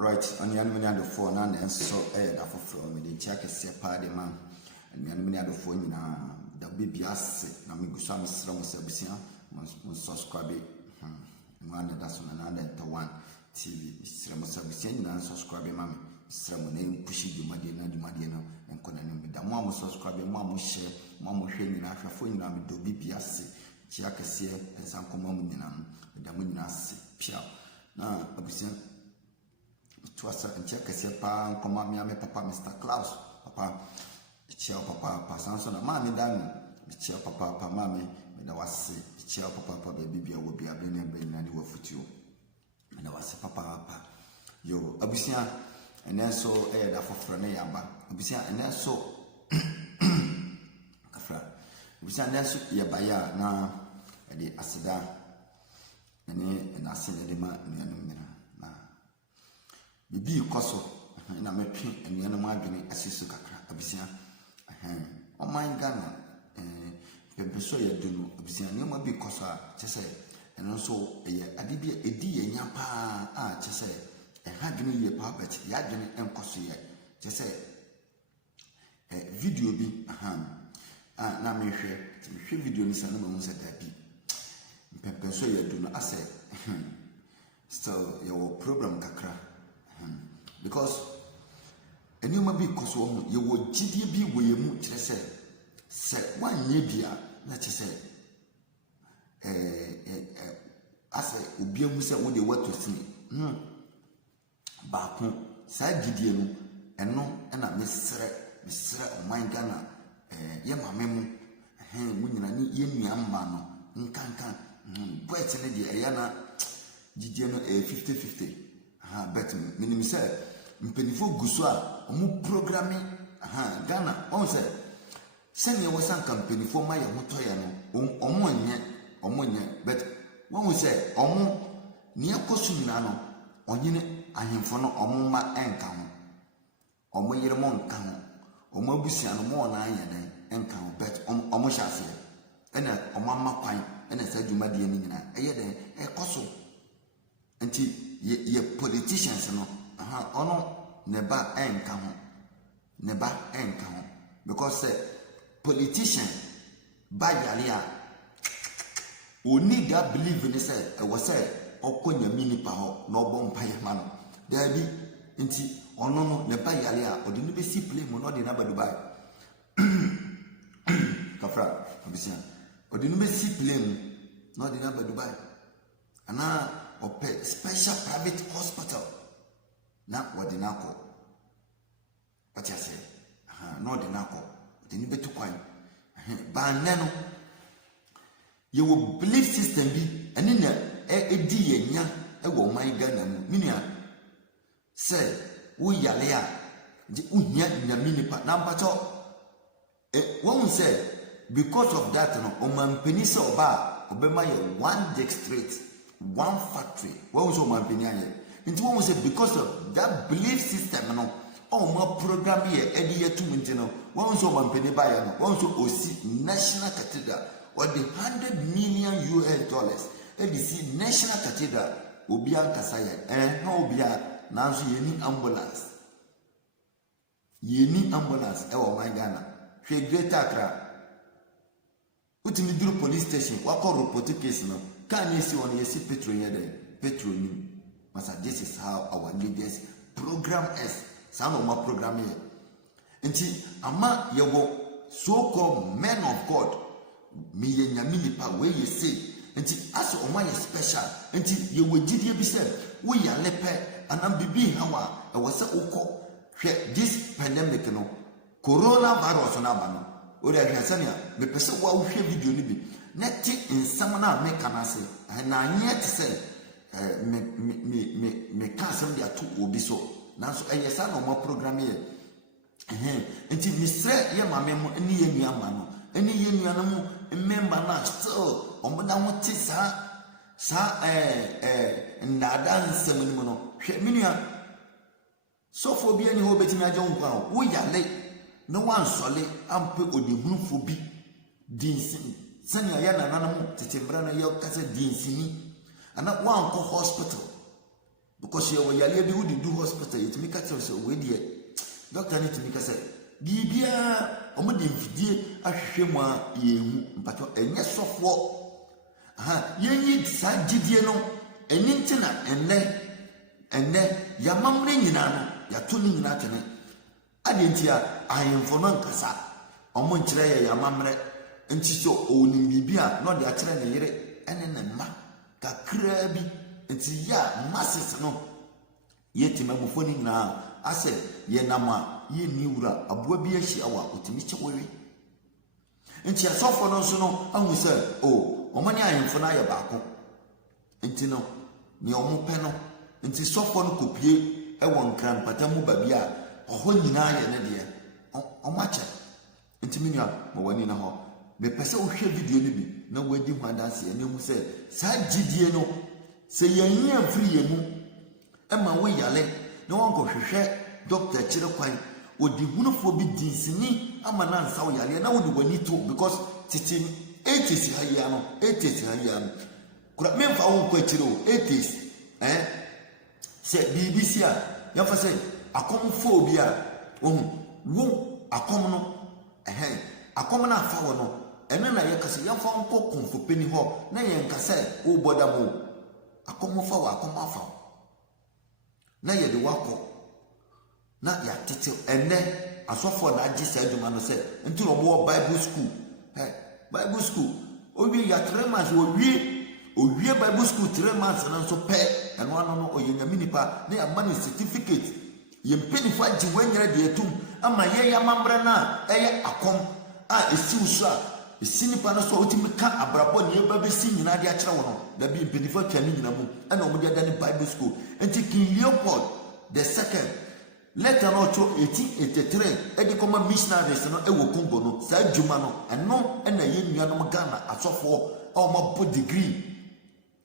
Alright, on the enemy the phone and so that for me the check is a party man and the enemy the phone the baby as na me go so am sra mo sabusia mo subscribe one that's on another one TV sra mo sabusia na subscribe mama sra mo na pushi di made na en kona no me da mo subscribe mo share mo hwe nyina hwafo nyina me do baby as check is e san koma mo nyina da mo nyina as pia na abusia tuasa ncheka sia pa koma me papa Mr. Klaus papa chia papa pa sanso na mami dan chia papa mami me da wase chia papa baby bia wo bia bene na ni wafutuo me da wase papa yo abusia ene so da foforo ne yamba abusia ene so kafra abusia ene so ye baya na de asida ene na asida de ma nuanum na bibi koso na metwe anuanum adwene asisu kakra abusia oh my Ghana pempeso ya dunu abusia ne ma bi koso a chese eno so ye adibia edi ye nya pa a chese hadwene ye pa bet ya adwene enkoso ye chese video bi na mehwe video ni sana ma se da bi pempeso ya dunu ase still your problem kakra because enuma bi koso ye wo gidie bi wo ye mu kire se wanye bia na kire se ase obi amu se wo de wato sini ba ko sa gidie no eno na mesre oman Ghana ye mame mu mu nyina ni ye nuamba no nkankan boet ne de eya na gidie no 50-50 but minimum say mpenifo guso a omu programming Ghana on say send you was an mpenifo ma ye motoya no omonye but when we say omu ni akosu nyina no onyine ahemfo no omu ma enka ho omu yire mo nka ho omu abusia no mo na anya den enka ho but omu hyase ena omu ma kwan ena sa dwumade ni nyina eye den ekoso nti ye politicians no ono neba enka ho because politician by yalia o need that believe in say e was say okonya mini pa ho no bompa ya ma no there bi nti ono no neba yalia o de no be si play mo no de na ba Dubai kafra abisia o de no be si play mo no de na ba Dubai ana ope special private hospital na wadinako pati ase no dinako tini betu kwan ba neno you will believe system bi eni na edi yenya e wo man Ghana mu minia say wo yale a di uhia nyame nipa na mpacho won say because of that no o man penisa oba obema ye one district one factory what was my opinion into one say because of that belief system no my program here year 2 minutes no one was my opinion by no one so osi national cathedral or the $100 million see national cathedral obi ankasa ye no obi a nanso ye ni ambulance e wo my Ghana hwe Greater Accra utimi duru police station wako report case no can you see on you see petrol here there petrol ni masa this is how our leaders program us some of my program here nti ama ye wo so called men of God me ye nyame nipa we ye say nti as o ma ye special nti ye wo gidie bi say wo ya lepe anam bibi hawa e wo say ukọ hwe this pandemic no coronavirus na ba no o de hwe sania me pese wo hwe video ni bi neti insam na me kana se na anye te se me ka sem dia to obi so nanso eyesa na mo program ye enti misre ye mame mo eni ye nua ma no eni ye nua no mo member na still omoda mo ti sa ndada nsem ni mo no hwe minua so fo bi ani ho betimi aje wo kwa wo yale no wan sole ampe odihunfo bi dinsin sani ya na nanamu tetembra na yo kasa dinsini ana wan ko hospital because you were yali who do hospital it make us we dear doctor need to make us say bibia omo de mfidie ahwehwe mu a yehu mpato enye sofo yenyi sa gidie no eni ntina enne yamamre nyina no yato ni nyina tene ade ntia ahemfo no nkasa omo nkire ye yamamre nti so onim bibia no de akire ne yere ene ne ma kakra bi nti ya masses no yeti magufoni na ase ye nama ye niwura aboa bi ahia wa otimi chewewe nti asofo no so no ahu se omani ahemfo na ya baako nti no ni omo pe no nti sofo no kopie won kran patamu babia oho nyina ye ne de omache nti minua mo wani na ho me pese wo hwe video ni bi na wadi hu adanse ene mu se sa gidie no se yanyi amfiri ye mu ema wo yale na won ko hwehwe doctor kire kwan odi hunofo bi dinsini ama na nsa wo yale na wo de wani to because titi 80s ha ya no 80s ha ya no kura me mfa wo ko akire o 80s se BBC a ya fa se akomfo bi a wo akom no akom na afa wo no ene na ye kase ya fa nko konfo peni ho na ye nkase wo boda mo akom fa wo akom afa na ye de wako na ya tete ene asofo na agi sa aduma no se nti no mo Bible school Bible school owi ya 3 months owie Bible school 3 months na so pe eno ano no oyenya minipa na ya mani certificate ye mpeni fa gi wanyere de etum ama ye ya mambre na eye akom esi uso esi nipa no so otimi ka abrabo ne eba be si nyina de akere wo no da bi mpeni fa twa ni nyina mu ena omo de da ni Bible school enti King Leopold the second letter no to 1883 edi koma missionaries no ewo Congo no sa adwuma no eno ena ye nuanom Ghana asofo omo bo degree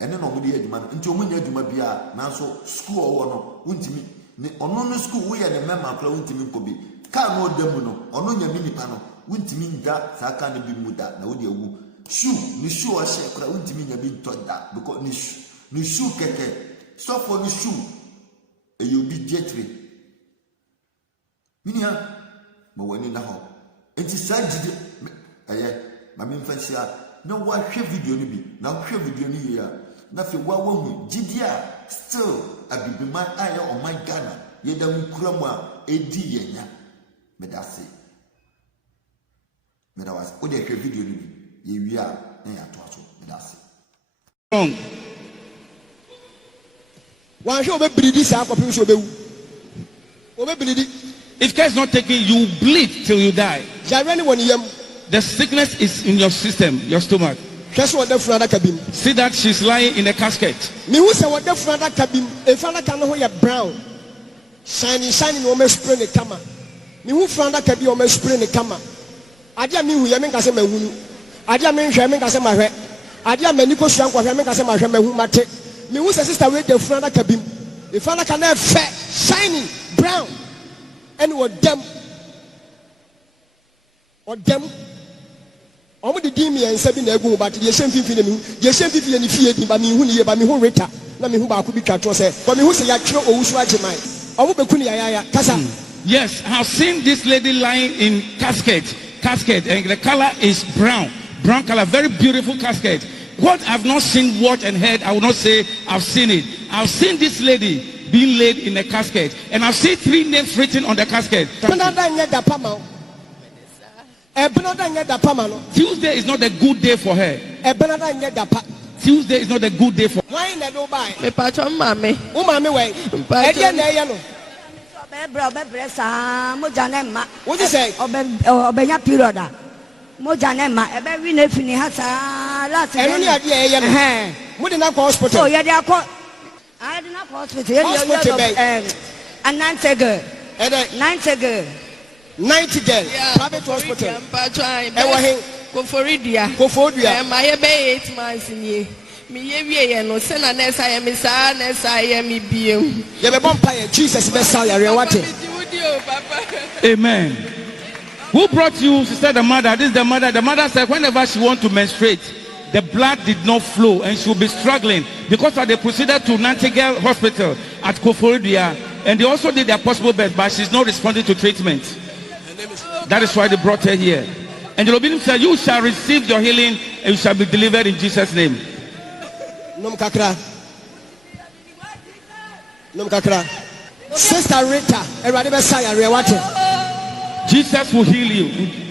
ene no omo de adwuma no enti omo nya adwuma bia nanso school owo no untimi ni ono no school wo ye ne mema kra untimi nkobi ka no demu no ono nya minipa no untimi nda sa ka ne bi muda na wo de awu ni shoe o she kra untimi nya bi ntoda because ni shoe keke so for ni shoe you be jetri minia ma wani na ho enti sa gidi ma me mfansia na wa hwe video ni bi na hwe video ni ya na fe wa hu gidi a still abibima aya o my Ghana ye da nkura mu a edi yenya medase medawas o de hwe video ni bi ye wi a na ya to aso medase if care is not taken, you will bleed till you die. The sickness is in your system, your stomach. See that she's lying in a casket. Brown. Shiny, almost spray the camera. Me who found that can be almost spray the camera. I didn't mean we make us a man. I didn't mean Shaman Casama. I didn't mean Nico Shank or Shaman Casama who mate. Me who's a sister with the front of cabin. The father can have fat, shiny, brown, and what them or them. Omo de dimi en sabi na egu but ye shem fifi na mi ye shem fifi na fie di ba mi hu ni ye ba mi hu reta na mi hu ba ku bi twa to se ba mi hu se ya kire owusu agemai omo be ku ni ya kasa. Yes, I have seen this lady lying in casket, and the color is brown color, very beautiful casket. What I've not seen, watched and heard, I will not say I've seen it. I've seen this lady being laid in a casket, and I've seen 3 names written on the casket. Tuesday is not a good day for her. Tuesday is not a good day for her. Why not do buy? Me patron mame. Umame way. What you say? Obenya period. Mojane ma ebe wi na fini ha sa last day. Enu ni ade ye no. Mo de na hospital. Oh, ye de akọ. I de na hospital. Anantege. 90 girl. Private hospital. Ewa he Koforidia. Ma ye be 8 months ni. Mi ye wie no se na nesa ye mi sa nesa ye mi biem. Ye be bompa ye Jesus be sa ya wate. Amen. Who brought you, sister, the mother? This is the mother. The mother said whenever she wants to menstruate, the blood did not flow and she will be struggling because they proceeded to Nantigel Hospital. at Koforidua, and they also did their possible best, but she's not responding to treatment. That is why they brought her here. And the Lord said, you shall receive your healing and you shall be delivered in Jesus' name. Sister Rita, Jesus will heal you.